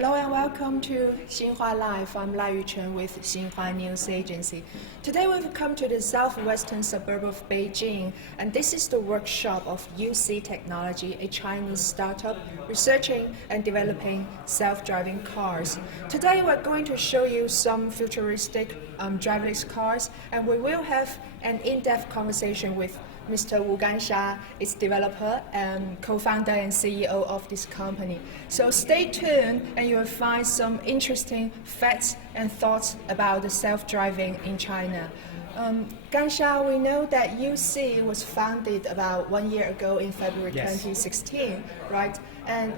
Hello and welcome to Xinhua Live. I'm Lai Yuchen with Xinhua News Agency. Today we've come to the southwestern suburb of Beijing, and this is the workshop of UC Technology, a Chinese startup researching and developing self-driving cars. Today we're going to show you some futuristic driverless cars, and we will have an in-depth conversation with Mr. Wu Gansha, its developer and co-founder and CEO of this company. So stay tuned and you'll find some interesting facts and thoughts about the self-driving in China. Gansha, we know that UC was founded about 1 year ago in February 2016, right?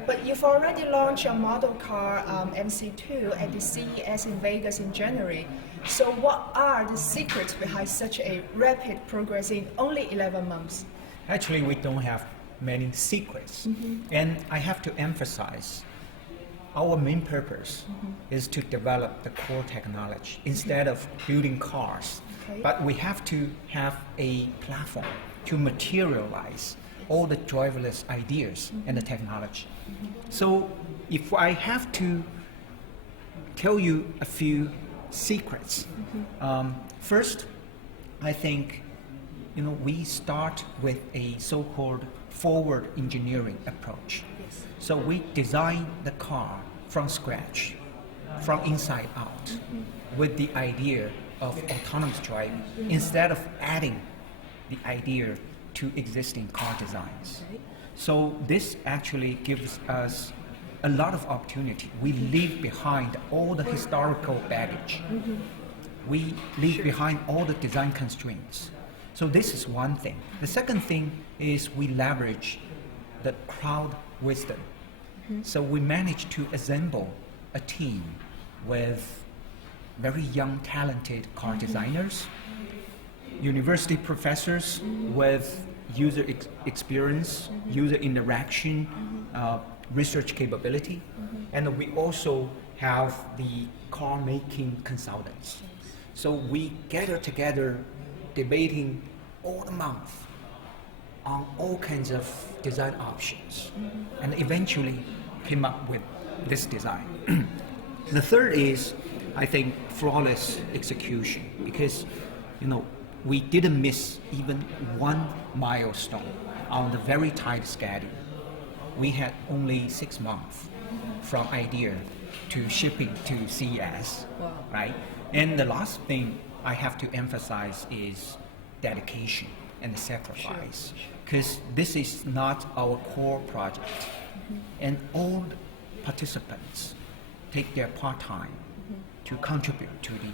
But you've already launched a model car, MC2, at the CES in Vegas in January. So what are the secrets behind such a rapid progress in only 11 months? Actually, we don't have many secrets. And I have to emphasize, our main purpose is to develop the core technology instead of building cars. Okay. But we have to have a platform to materialize all the driverless ideas and the technology. So if I have to tell you a few secrets, first, I think we start with a so-called forward engineering approach. Yes. So we design the car from scratch, from inside out, with the idea of autonomous driving, instead of adding the idea to existing car designs. Right. So this actually gives us a lot of opportunity. We leave behind all the historical baggage. We leave behind all the design constraints. So this is one thing. The second thing is we leverage the crowd wisdom. So we managed to assemble a team with very young, talented car designers, university professors with user experience, user interaction, research capability, and we also have the car making consultants. So we gather together debating all the month on all kinds of design options, and eventually came up with this design. The third is, I think, flawless execution, because we didn't miss even one milestone on the very tight schedule. We had only 6 months from idea to shipping to CES, Wow. right? And the last thing I have to emphasize is dedication and sacrifice, because this is not our core project. And all participants take their part-time to contribute to the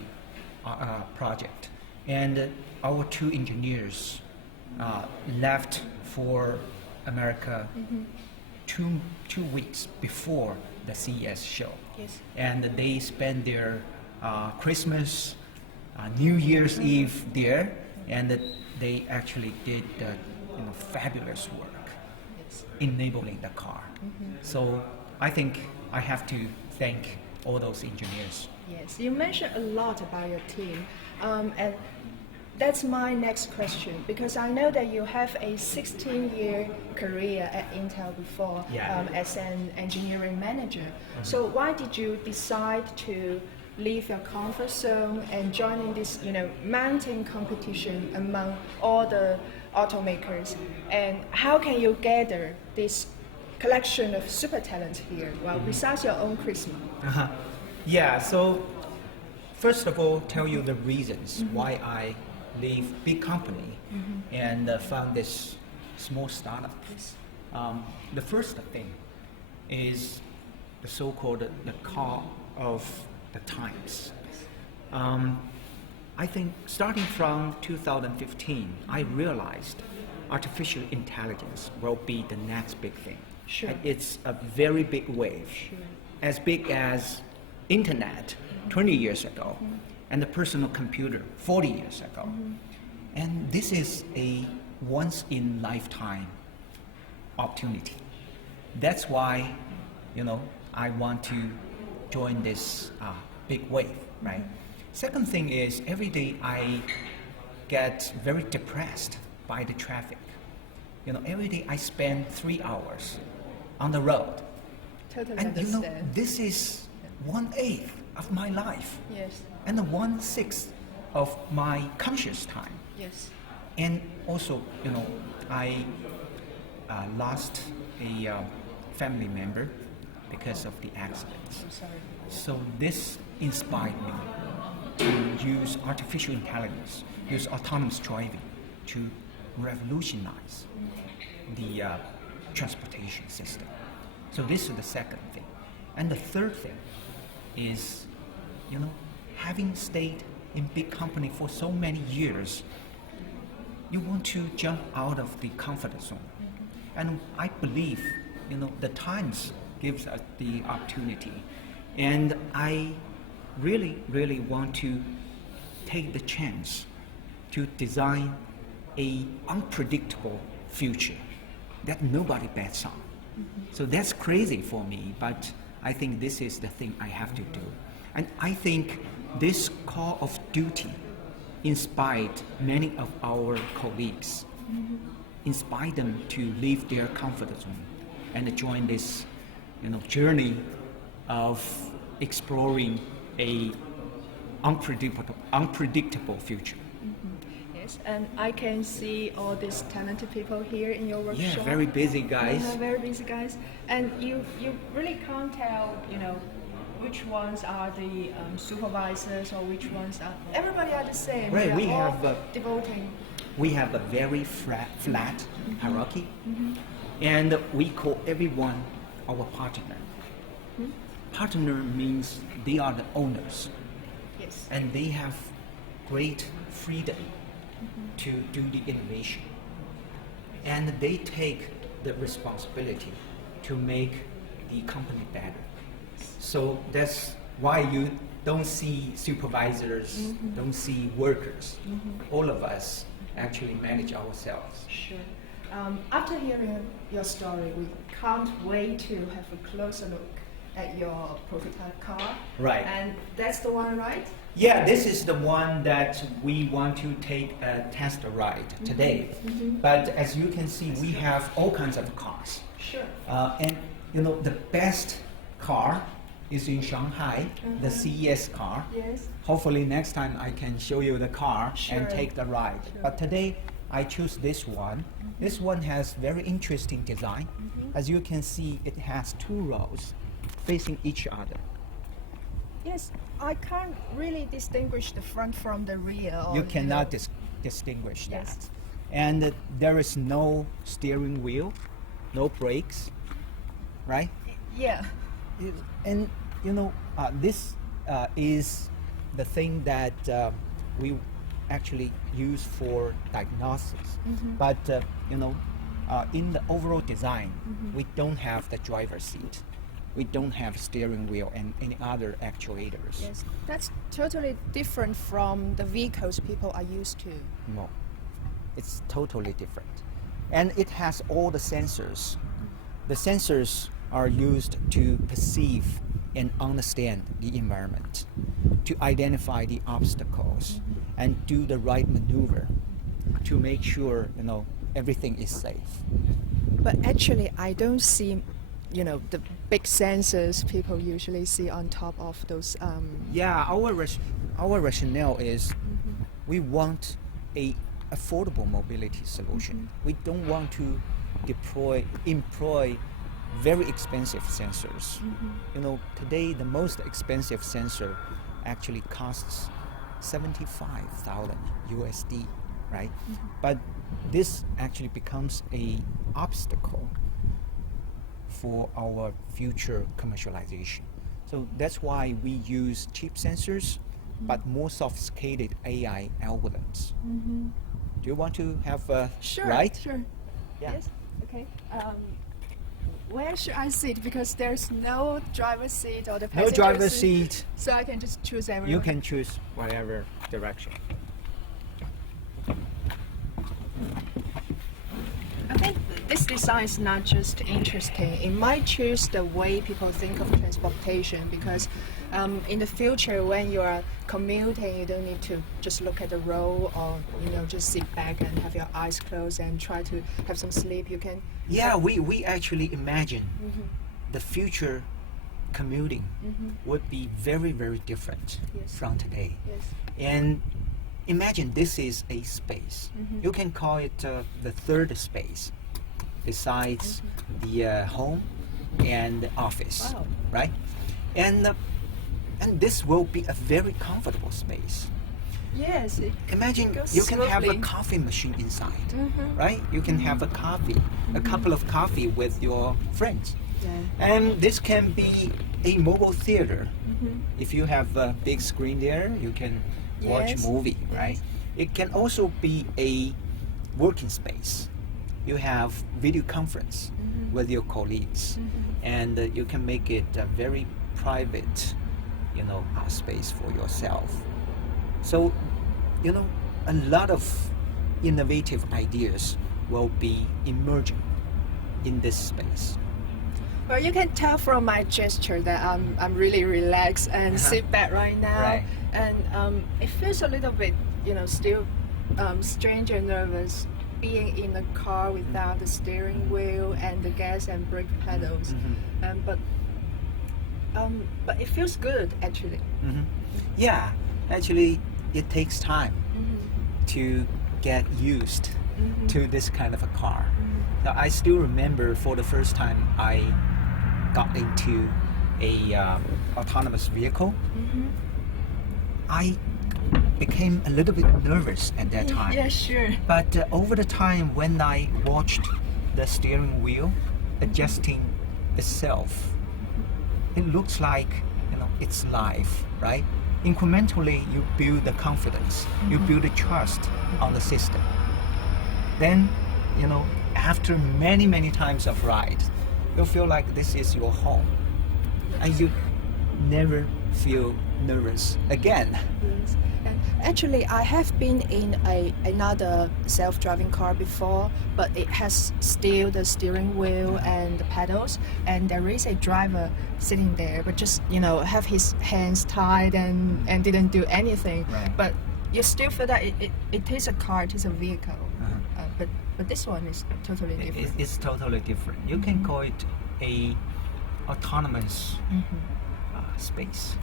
project. And our 2 engineers left for America two weeks before the CES show. Yes. And they spent their Christmas, New Year's Eve there, and they actually did fabulous work enabling the car. So I think I have to thank all those engineers. Yes, you mentioned a lot about your team, and that's my next question, because I know that you have a 16-year career at Intel before as an engineering manager. So why did you decide to leave your comfort zone and join in this mounting competition among all the automakers? And how can you gather this collection of super talent here, well, besides your own charisma? Yeah, so first of all, tell you the reasons why I leave big company and found this small startup. The first thing is the so-called the call of the times. I think starting from 2015, I realized artificial intelligence will be the next big thing. Sure. And it's a very big wave, as big as internet 20 years ago, and the personal computer 40 years ago. And this is a once-in-lifetime opportunity. That's why, I want to join this big wave, right? Second thing is, every day I get very depressed by the traffic. Every day I spend 3 hours on the road totally And understand. this is 1/8 of my life, Yes, and 1/6 of my conscious time. yes. And also, I lost a family member because of the accidents. I'm sorry. So this inspired me to use artificial intelligence, use autonomous driving to revolutionize the transportation system. So this is the second thing. And the third thing is, having stayed in big company for so many years, you want to jump out of the comfort zone. And I believe, the times gives us the opportunity. And I really, really want to take the chance to design a unpredictable future that nobody bets on. So that's crazy for me, but I think this is the thing I have to do. And I think this call of duty inspired many of our colleagues, inspired them to leave their comfort zone and join this journey of exploring a unpredictable future. Yes, and I can see all these talented people here in your workshop. Yeah, very busy guys. Very busy guys. And you really can't tell, which ones are the supervisors or which ones are. Everybody are the same. Right, They we are all have devoting. We have a very flat hierarchy, and we call everyone our partner. Partner means they are the owners, Yes. and they have great freedom to do the innovation, and they take the responsibility to make the company better. So that's why you don't see supervisors, don't see workers. All of us actually manage ourselves. Sure. After hearing your story, we can't wait to have a closer look at your prototype car. Right. And that's the one, right? Yeah, this is the one that we want to take a test ride today. But as you can see, we have all kinds of cars. Sure. And the best car is in Shanghai, the CES car. Yes. Hopefully next time I can show you the car Sure. and take the ride. Sure. But today I choose this one. This one has very interesting design. As you can see, it has two rows facing each other. Yes, I can't really distinguish the front from the rear. Or, You cannot distinguish Yes. that. And there is no steering wheel, no brakes, right? Yeah. And this is the thing that we actually use for diagnosis. But in the overall design, we don't have the driver's seat. We don't have steering wheel and any other actuators. Yes. That's totally different from the vehicles people are used to. No, it's totally different. And it has all the sensors. The sensors are used to perceive and understand the environment, to identify the obstacles, and do the right maneuver to make sure everything is safe. But actually, I don't see, the big sensors people usually see on top of those. Yeah, our rationale is we want a affordable mobility solution. We don't want to employ very expensive sensors. Today the most expensive sensor actually costs 75,000 USD, right? But this actually becomes a obstacle for our future commercialization. So that's why we use cheap sensors, but more sophisticated AI algorithms. Do you want to have a Sure. ride? Sure. Yeah. Yes. Okay. Where should I sit? Because there's no driver's seat or the No passenger driver's seat. So I can just choose everywhere. You can choose whatever direction. I think this design is not just interesting. It might choose the way people think of transportation because in the future, when you are commuting, you don't need to just look at the road or just sit back and have your eyes closed and try to have some sleep. You can. Yeah, we actually imagine the future commuting would be very, very different Yes. from today. Yes. And imagine this is a space. You can call it the third space besides the home and the office, Wow. right? And this will be a very comfortable space. Yes. Imagine goes you can have a smoothly. coffee machine inside, right? You can have a coffee, a couple of coffee with your friends. Yeah. And this can be a mobile theater. If you have a big screen there, you can watch Yes. movie, right? It can also be a working space. You have video conference with your colleagues, and you can make it a very private, space for yourself. So, a lot of innovative ideas will be emerging in this space. Well, you can tell from my gesture that I'm really relaxed and sit back right now, Right. and it feels a little bit, still strange and nervous being in a car without the steering wheel and the gas and brake pedals, but it feels good actually. Yeah, actually, it takes time to get used to this kind of a car. So I still remember for the first time I got into a autonomous vehicle. I became a little bit nervous at that time. Yeah, sure. But over the time, when I watched the steering wheel adjusting itself, it looks like it's live, right? Incrementally, you build the confidence, you build the trust on the system. Then, after many, many times of ride, you feel like this is your home, and you never feel nervous again. Yes. And actually, I have been in another self-driving car before, but it has still the steering wheel and the pedals, and there is a driver sitting there, but just have his hands tied and didn't do anything. Right. But you still feel that it is a car, it is a vehicle. But this one is totally different. It's totally different. You can call it a autonomous space,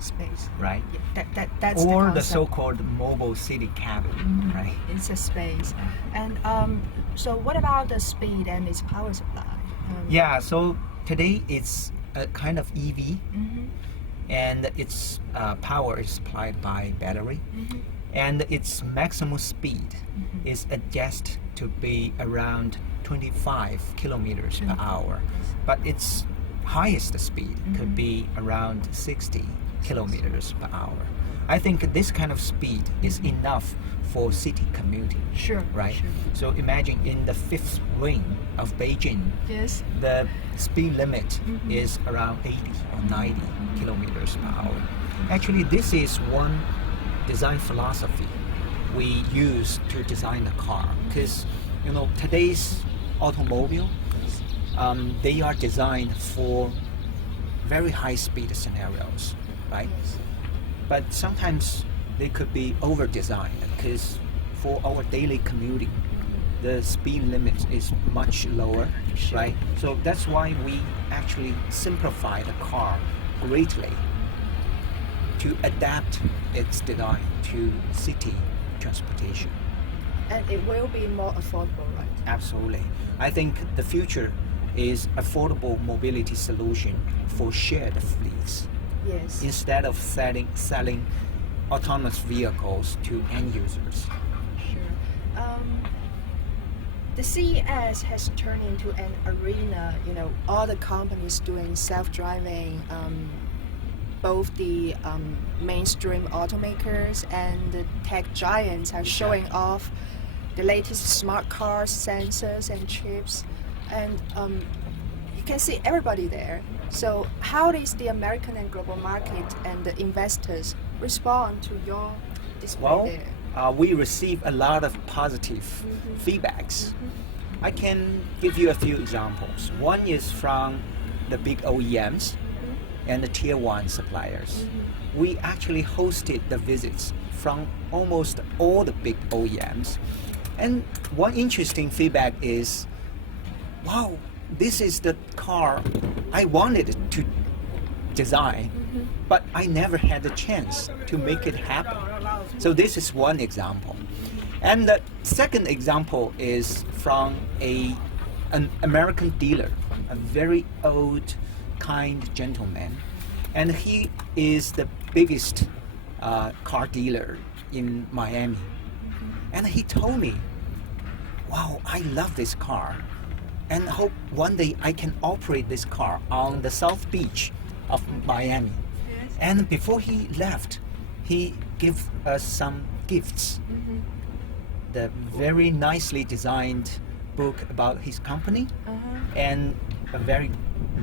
right? Yeah, that's Or the concept. so-called mobile city cabin, right? It's a space. And so what about the speed and its power supply? Yeah, so today it's a kind of EV, and its power is supplied by battery, and its maximum speed is adjusted to be around 25 kilometers per hour, but its highest speed could be around 60 kilometers per hour. I think this kind of speed is enough for city commuting. Sure. Right? Sure. So imagine in the fifth ring of Beijing, Yes. the speed limit is around 80 or 90 kilometers per hour. Actually, this is one design philosophy we use to design a car, because today's automobile, they are designed for very high speed scenarios, right? Yes. But sometimes they could be over designed, because for our daily commuting, the speed limit is much lower, Sure. right? So that's why we actually simplify the car greatly to adapt its design to city transportation. And it will be more affordable, right? Absolutely. I think the future is affordable mobility solution for shared fleets Yes. instead of selling autonomous vehicles to end users. Sure. The CES has turned into an arena, all the companies doing self-driving, both the mainstream automakers and the tech giants are showing off the latest smart cars, sensors and chips, and you can see everybody there. So how does the American and global market and the investors respond to your display Well, there? we receive a lot of positive feedbacks. I can give you a few examples. One is from the big OEMs and the tier 1 suppliers. We actually hosted the visits from almost all the big OEMs. And one interesting feedback is, wow, this is the car I wanted to design, but I never had the chance to make it happen. So this is one example. And the second example is from an American dealer, a very old, kind gentleman. And he is the biggest car dealer in Miami. And he told me, wow, I love this car, and hope one day I can operate this car on the South Beach of Miami. And before he left, he gave us some gifts. The very nicely designed book about his company and a very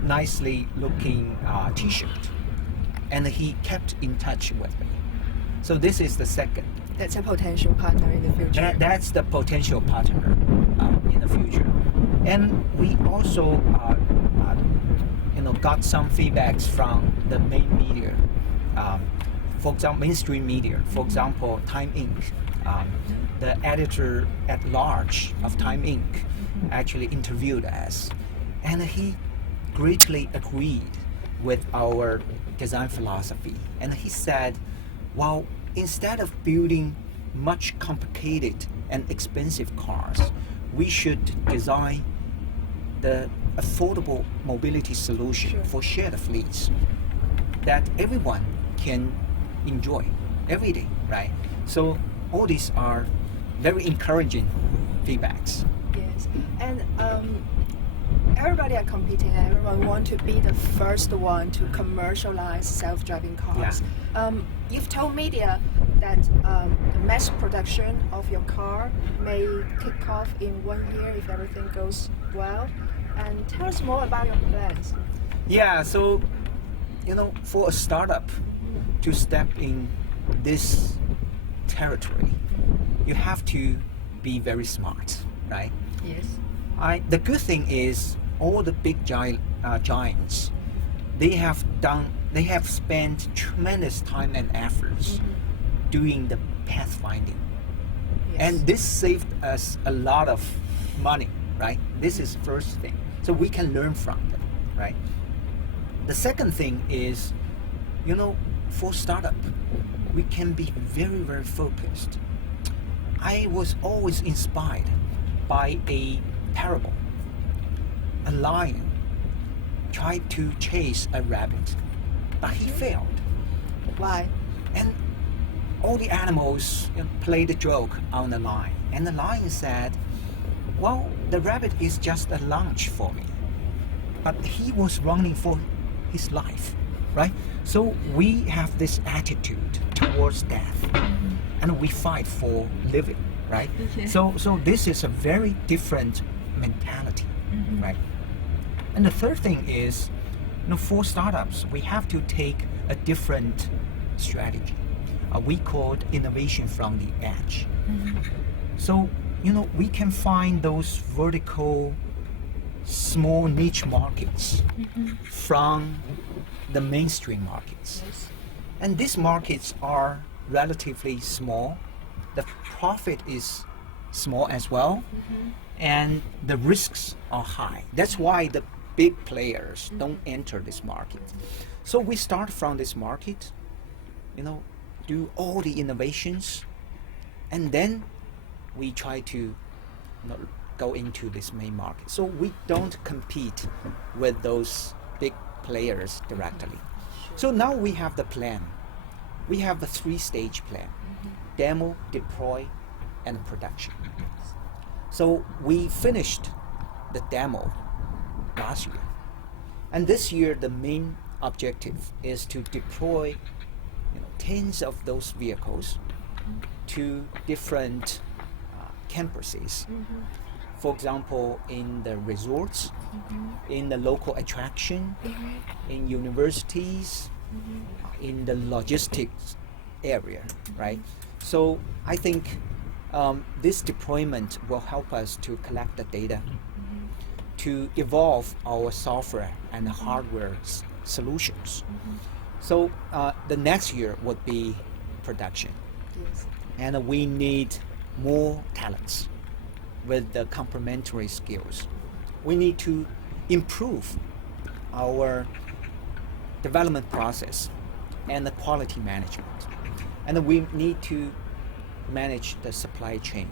nicely looking t-shirt. And he kept in touch with me. So this is the second. That's a potential partner in the future. That's the potential partner in the future. And we also got some feedbacks from the main media. For example, mainstream media. For example, Time Inc. The editor at large of Time Inc. actually interviewed us, and he greatly agreed with our design philosophy. And he said, well, instead of building much complicated and expensive cars, we should design the affordable mobility solution for shared fleets that everyone can enjoy every day, right? So all these are very encouraging feedbacks. Yes, and everybody are competing. Everyone want to be the first one to commercialize self-driving cars. You've told media that the mass production of your car may kick off in 1 year if everything goes well. And tell us more about your plans. Yeah, so for a startup to step in this territory, you have to be very smart, right? Yes. The good thing is all the big giants, they have spent tremendous time and efforts doing the pathfinding. Yes. And this saved us a lot of money, right? This is first thing. So we can learn from them, right? The second thing is, for startup, we can be very, very focused. I was always inspired by a parable. A lion tried to chase a rabbit, but he failed. Why? And all the animals played a joke on the lion. And the lion said, well, the rabbit is just a lunch for me. But he was running for his life, right? So we have this attitude towards death, and we fight for living, right? So this is a very different mentality, right? And the third thing is, for startups, we have to take a different strategy. We call it innovation from the edge. So, we can find those vertical, small niche markets from the mainstream markets. Yes. And these markets are relatively small. The profit is small as well, and the risks are high. That's why the big players don't enter this market. So we start from this market, do all the innovations, and then we try to go into this main market. So we don't compete with those big players directly. So now we have the plan. We have the 3-stage plan: demo, deploy, and production. So we finished the demo last year. And this year, the main objective is to deploy tens of those vehicles to different campuses. For example, in the resorts, in the local attraction, in universities, in the logistics area, right? So I think this deployment will help us to collect the data, to evolve our software and hardware solutions. So the next year would be production. Yes. And we need more talents with the complementary skills. We need to improve our development process and the quality management. And we need to manage the supply chain,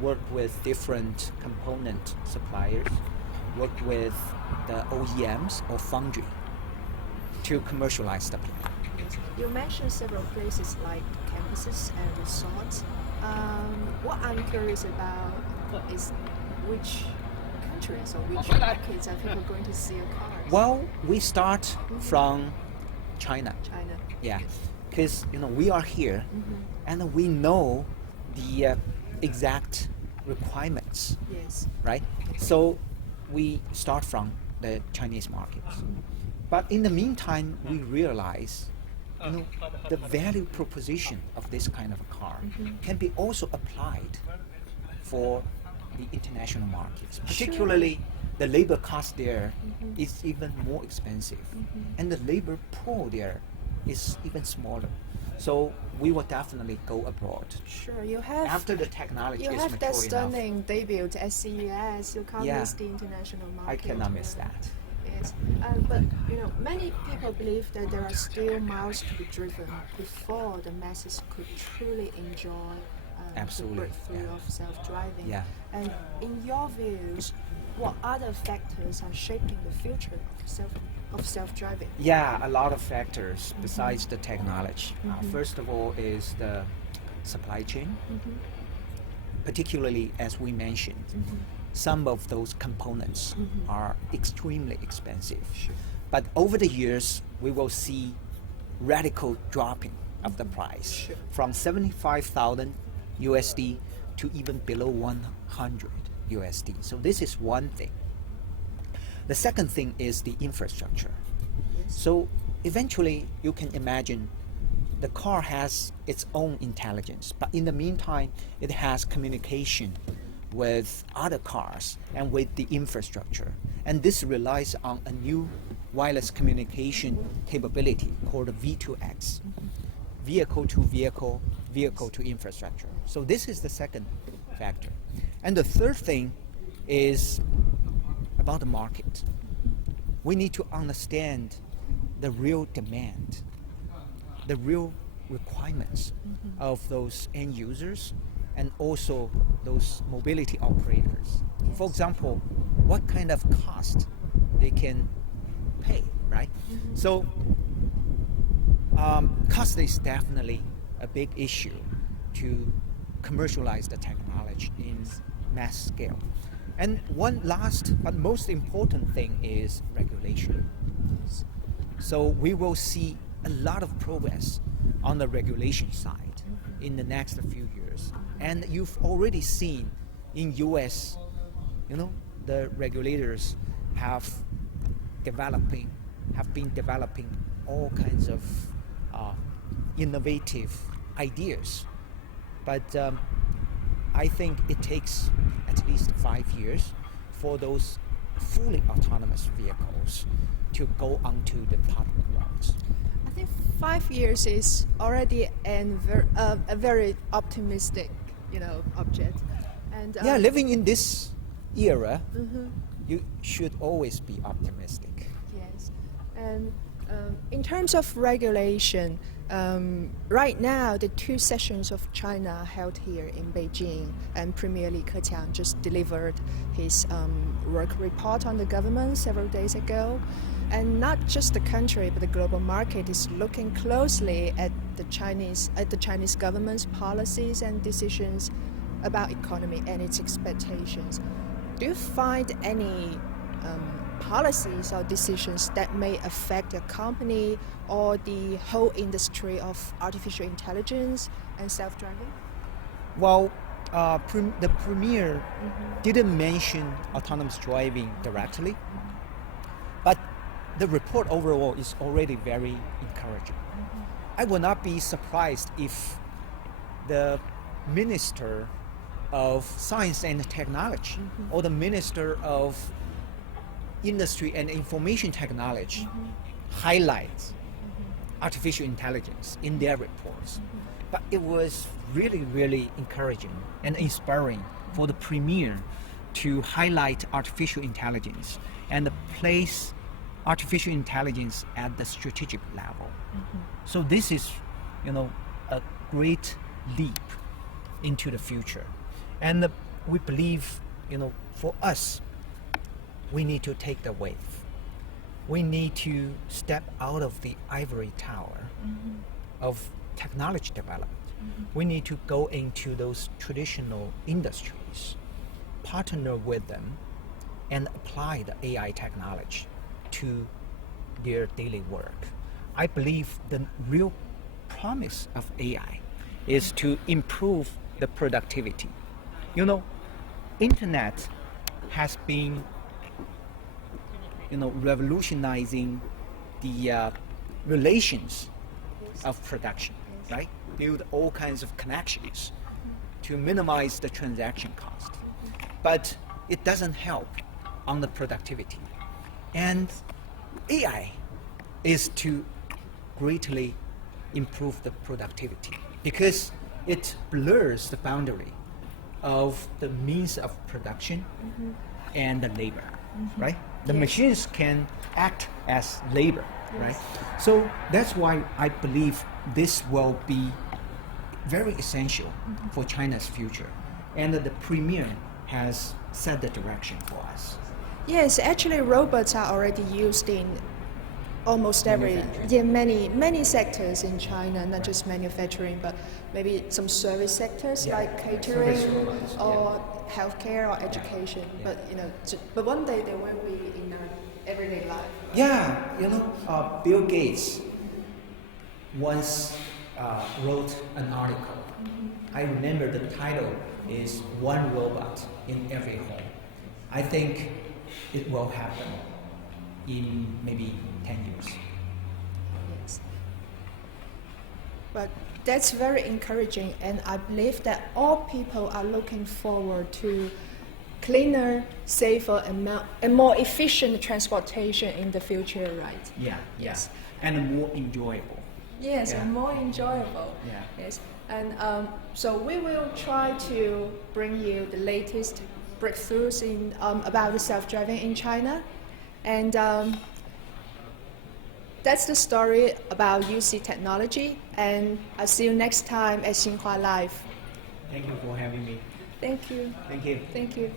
work with different component suppliers, work with the OEMs or foundry to commercialize the product. You mentioned several places like campuses and resorts. What I'm curious about is which countries or which markets are people going to see your cars? Well, we start from China. China. Yeah, because we are here, and we know the exact requirements, Yes. right? So we start from the Chinese markets. But in the meantime, we realize the value proposition of this kind of a car can be also applied for the international markets. Particularly, the labor cost there is even more expensive, and the labor pool there is even smaller. So we will definitely go abroad. Sure, you have. After the technology You is have mature that enough. stunning debut at CES. You can't Yeah. miss the international market. I cannot miss that. Yes, but many people believe that there are still miles to be driven before the masses could truly enjoy Absolutely, the breakthrough yeah. of self-driving. Yeah. And in your views, what other factors are shaping the future of self-driving? Yeah, a lot of factors besides the technology. First of all is the supply chain. Particularly, as we mentioned, some of those components are extremely expensive. Sure. But over the years, we will see radical dropping of the price Sure. from 75,000 USD to even below 100 USD. So this is one thing. The second thing is the infrastructure. Yes. So eventually, you can imagine the car has its own intelligence, but in the meantime, it has communication with other cars and with the infrastructure. And this relies on a new wireless communication capability called V2X, vehicle to vehicle, vehicle to infrastructure. So this is the second factor. And the third thing is about the market. We need to understand the real demand, the real requirements of those end users and also those mobility operators. For example, what kind of cost they can pay, right? So cost is definitely a big issue to commercialize the technology in mass scale. And one last but most important thing is regulation. So we will see a lot of progress on the regulation side in the next few years. And you've already seen in US, the regulators have been developing all kinds of innovative ideas. But I think it takes at least 5 years for those fully autonomous vehicles to go onto the public roads. I think 5 years is already a very optimistic, object. And Yeah, living in this era, you should always be optimistic. Yes, and in terms of regulation, right now the two sessions of China held here in Beijing, and Premier Li Keqiang just delivered his work report on the government several days ago. And not just the country, but the global market is looking closely at the Chinese government's policies and decisions about economy and its expectations. Do you find any policies or decisions that may affect your company or the whole industry of artificial intelligence and self-driving? Well, the premier didn't mention autonomous driving directly, but the report overall is already very encouraging. I would not be surprised if the Minister of Science and Technology or the Minister of Industry and Information Technology highlights artificial intelligence in their reports. But it was really, really encouraging and inspiring for the premier to highlight artificial intelligence and place artificial intelligence at the strategic level. So this is, a great leap into the future. And we believe, for us, we need to take the wave. We need to step out of the ivory tower of technology development. We need to go into those traditional industries, partner with them, and apply the AI technology to their daily work. I believe the real promise of AI is to improve the productivity. Internet has been revolutionizing the relations of production, right? Build all kinds of connections to minimize the transaction cost. But it doesn't help on the productivity. And AI is to greatly improve the productivity because it blurs the boundary of the means of production and the labor, right? The machines can act as labor, right? So that's why I believe this will be very essential for China's future. And the Premier has set the direction for us. Yes, actually robots are already used in almost Manufacturing. many sectors in China, not just manufacturing, but maybe some service sectors like catering Service robots, or healthcare or education. But but one day they will be in our everyday life. Yeah, Bill Gates once wrote an article. I remember the title is One Robot in Every Home. I think it will happen in maybe 10 years. Yes. But that's very encouraging, and I believe that all people are looking forward to cleaner, safer, and more efficient transportation in the future, right? Yeah, yes, and more enjoyable. Yes, Yeah. and more enjoyable. Yeah. Yes, and so we will try to bring you the latest breakthroughs in about the self-driving in China, and that's the story about UC technology. And I'll see you next time at Xinhua Live. Thank you for having me. Thank you. Thank you. Thank you.